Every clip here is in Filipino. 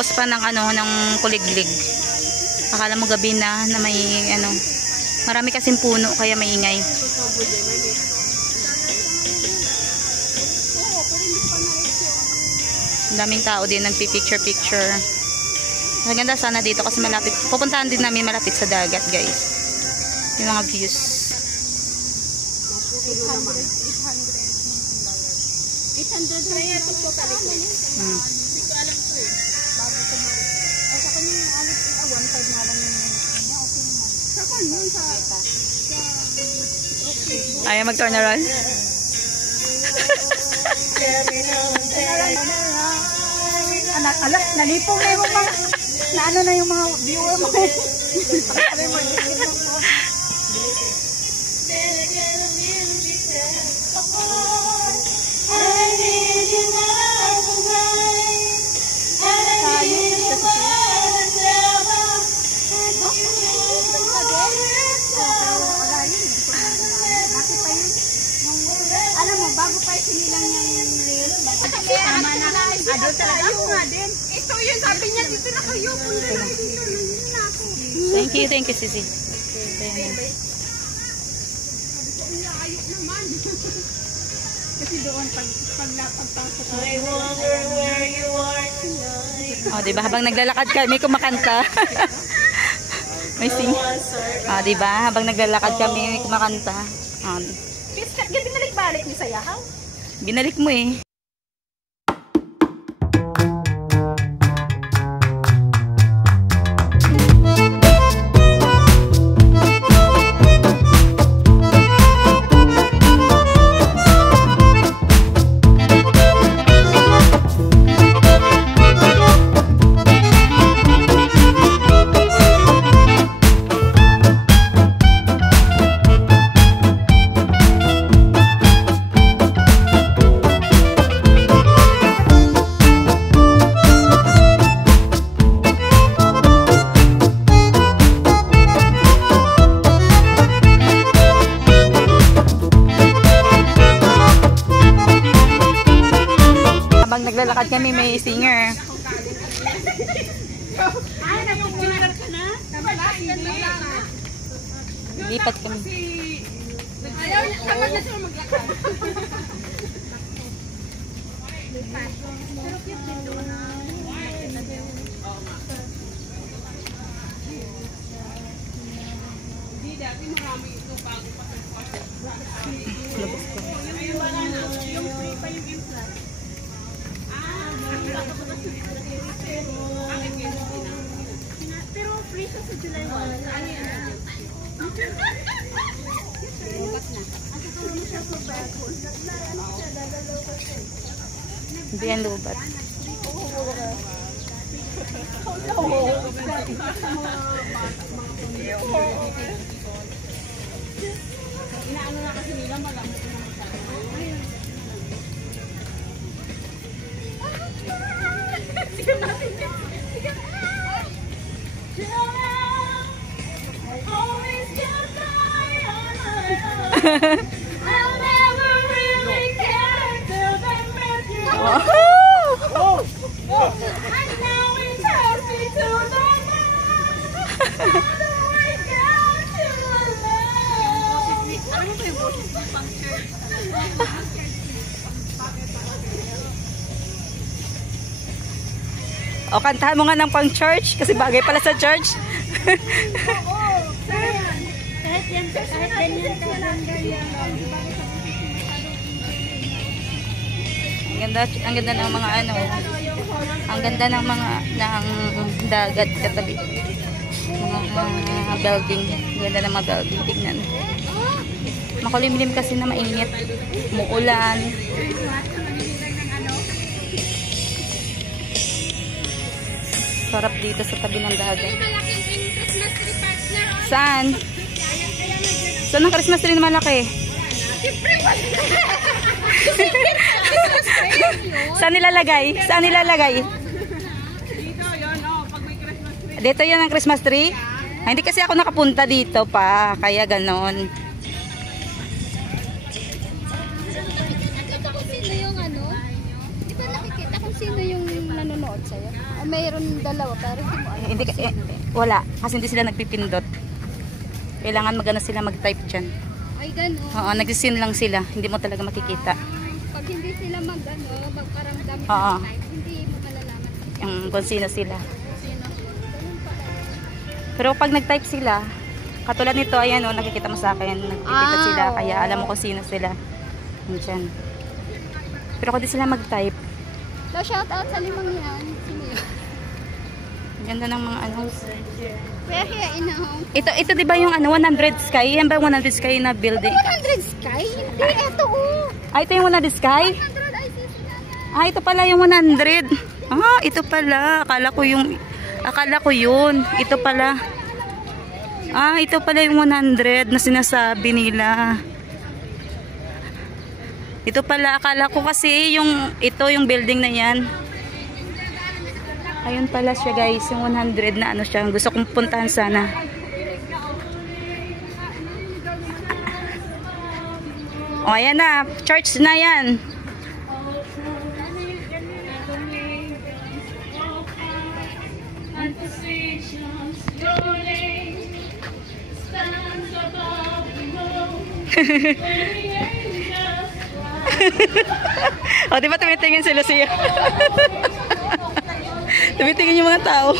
nagpupulupos pa ng ano, ng kuliglig. Akala mo gabi na may ano, marami kasing puno kaya maingay. Ang daming tao din nagpi-picture. Maganda sana dito kasi malapit. Pupuntahan din namin malapit sa dagat, guys. Yung mga views. 800 kaya ito po pala. Hindi ko alam ito eh. Bago ko mag... Ay, sa kanya yung alit yung 1.5 na lang yung niya. Okay naman. Sa kanya yun sa... Ayaw mag-turn around? Anak, alam, nalipong na yung mga... Na ano na yung mga viewer mo. Alam mo, bago pa sinilang yung reels, tama na. Adult talaga ako nga din. Ito yun, sabi niya, dito na kayo. Punta na dito. Nandito na ako. Thank you, Sisi. Ayok naman. Kasi doon, pagpasok ko. I wonder where you are tonight. Oh, diba? Habang naglalakad kami, kumakanta. May sing. Oh, diba? Habang naglalakad kami, may kumakanta. Oh. Binalik-balik ni Sayahaw? Binalik mo eh. Habang naglalakad kami, may singer. Ay, nagpupular ka na? Lipat kami. Ayaw niya, tamad na siya maglakad. Pero cute din doon. Hindi, dati marami ito bago pa sa yung free pa yung implant. Pero free siya sa July 1. Ano yan? Lubat na. At ito mo siya sa backwood. Hindi yan lubat. Inaano na kasi nila magamit na sige natin yan. Sige I'll never really care till they met you. And now it turns me to the O, kantahan mo nga ng pang church kasi bagay pala sa church. kahit ganyan Ang ganda ng mga ano. Ang ganda ng mga ng dagat katabi. Mga building. Ang ganda ng mga building. Tignan. Makulimlim kasi na mainit. Muulan. Sarap dito sa tabi ng dagat. Saan? Saan ang Christmas tree na malaki? Saan nilalagay? Saan nilalagay? Dito yun ang Christmas tree? Ay, hindi kasi ako nakapunta dito pa. Kaya ganon. Nakita kung sino yung ano? Di ba nakikita kung sino yung nanonood? nanonood sa'yo? Mayroon dalawa, pero hindi mo alam. Hindi, wala. Kasi hindi sila nagpipindot. Kailangan magana sila mag-type dyan. Ay, gano'n. Oo, nagsisin lang sila. Hindi mo talaga makikita. Pag hindi sila magparamdam Oo. ng type, hindi mo malalaman Kung sino sila. sino. Ganun pala. Pero pag nag-type sila, katulad nito, ayan o, nakikita mo sa akin. Nagpipindot sila, oo. kaya alam mo kung sino sila. Diyan. Pero kung di sila mag-type, So, shout out sa limang yan. Sino yun? ganda ng mga ano. We're here in a home. Ito di ba yung ano, 100 Sky? Yan ba 100 Sky na building? 100 Sky? Hindi, eto oh. Ah, ito yung 100 Sky? 100 ay sila. Ah, ito pala yung 100. Ah, ito pala. Akala ko yun. Ito pala. Ah, ito pala yung 100 na sinasabi nila. Ito pala, akala ko kasi ito yung building na yan. Ayun pala siya guys, yung 100 na ano siya. Gusto kong puntahan sana. O, ayan na. Church na yan. O, di ba tumitingin si Lucia? Tumitingin yung mga tao.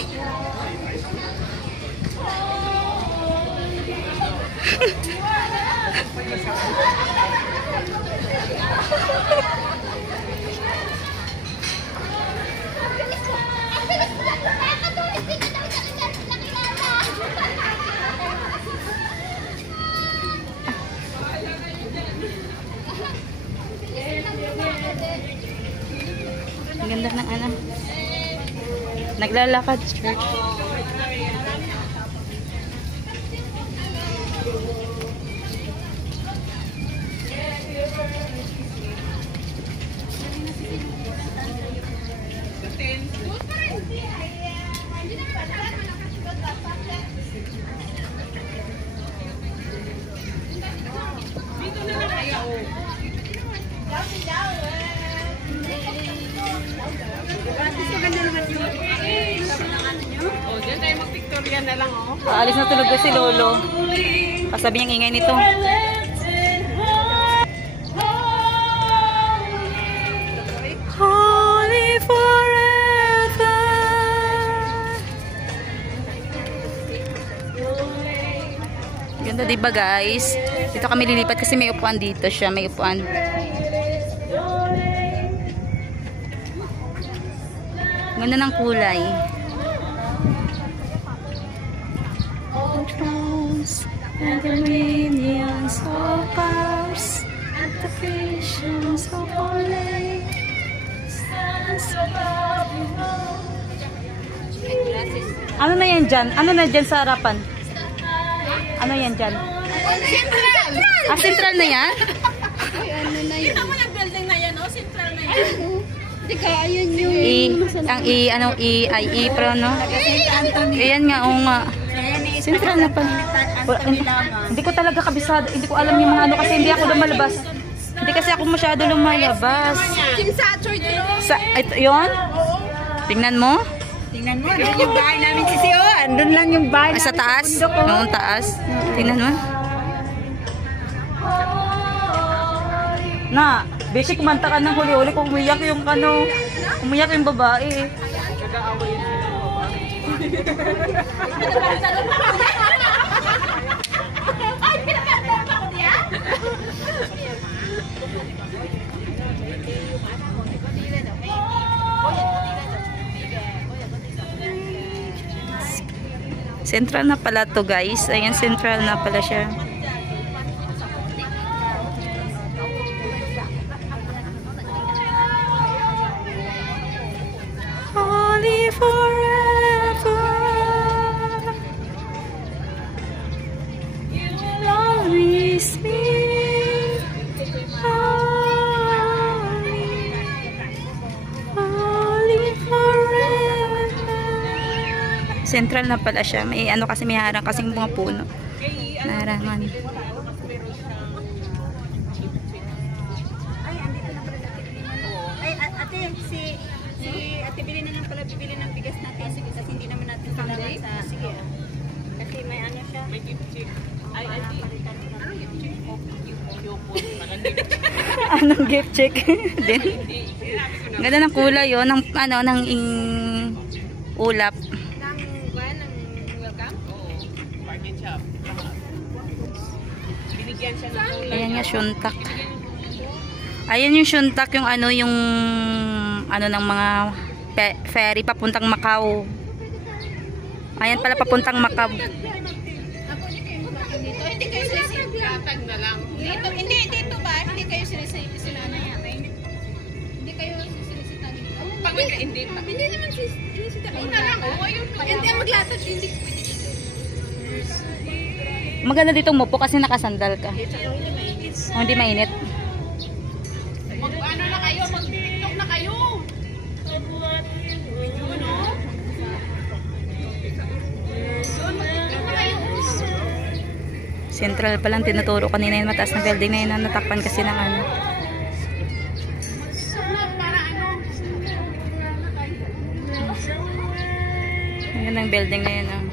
Ang ganda ng ano. Naglalakad church. Aalis na tulog ko si Lolo. Pasabi niyang ingay nito. Holy forever. Ganda diba guys? Dito kami lilipat kasi may upuan dito siya. May upuan. Ganda ng kulay. Thrones and dominions of powers and the visions of holy stands above you all. Ano na yan dyan? Ano na dyan sa harapan? Ano yan dyan? Central! Ah, central na yan? Ay, ano na yun? Kita mo yung building na yan, oh? Central na yan. Hindi ka, ayun yung... Pro, no? Ayan nga, oo nga. Central na pa. Hindi ko talaga kabisado. Hindi ko alam yung mga ano kasi hindi ako lumalabas. Hindi kasi ako masyado lumalabas. Sa church yun. Ito, yun? Tingnan mo. Tingnan mo, doon yung bahay namin si Sio. Andun lang yung bahay Sa taas? Noong taas? Tingnan mo. Na, basic kumanta ka ng huli-huli kung umiyak yung ano, umiyak yung babae. Central na pala to guys. Ayan, central na pala siya. Holy forever. You will always be holy. Holy forever. Central na pala siya. May ano kasi may harang kasing mga puno. Naharangan. Ay, andito na pala si Ate Billy. Ay, ate, si Ate Billy na lang pala Anong gift check? Din. Ganda ng kulay yun, ng ano, ng ulap. Ng welcome? Oo. Parking shop. Binigyan siya ng Ayan nga, syuntak. Ayan yung syuntak, yung ano, yung ano ng mga ferry papuntang Macau. Ayan pala papuntang Macau. Ako, hindi kayo magkakaroon dito. Hindi kayo sinisitag na lang. Dito, hindi, dito ba? Hindi kayo sinisitag. Hindi kayo sinisitag dito. Pag hindi pa. Hindi naman sinisitag. Una lang, o ayun. Hindi ang maglatag, hindi pwede dito. Maganda dito umupo kasi nakasandal ka. Oh, hindi mainit. Mag-ano na kayo, mag-tiktok na kayo. Central pa lang tinuturo kanina yung mataas na building na yun. Natakpan kasi ng ano. Ang gandang building na yun. Oh.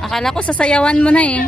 Akala ko sasayawan mo na eh.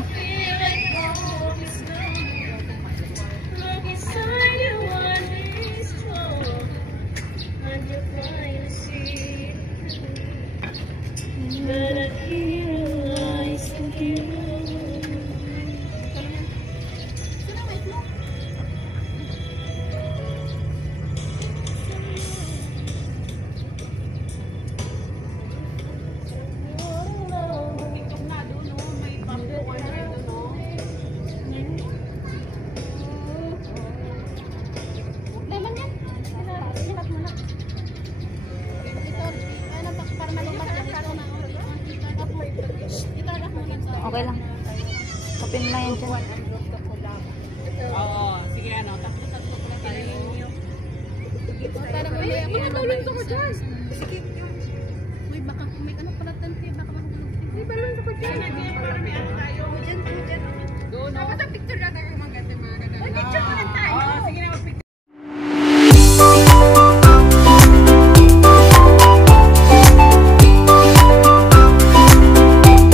Okay lang. Kapin na yan dyan. Oo, sige ano. Tatlo pala tayo. Para mamaya mga tulong ko dyan. Sige. Uy, baka may ano pala tante. Baka mahulog. May balon ko dyan. Para may ano tayo.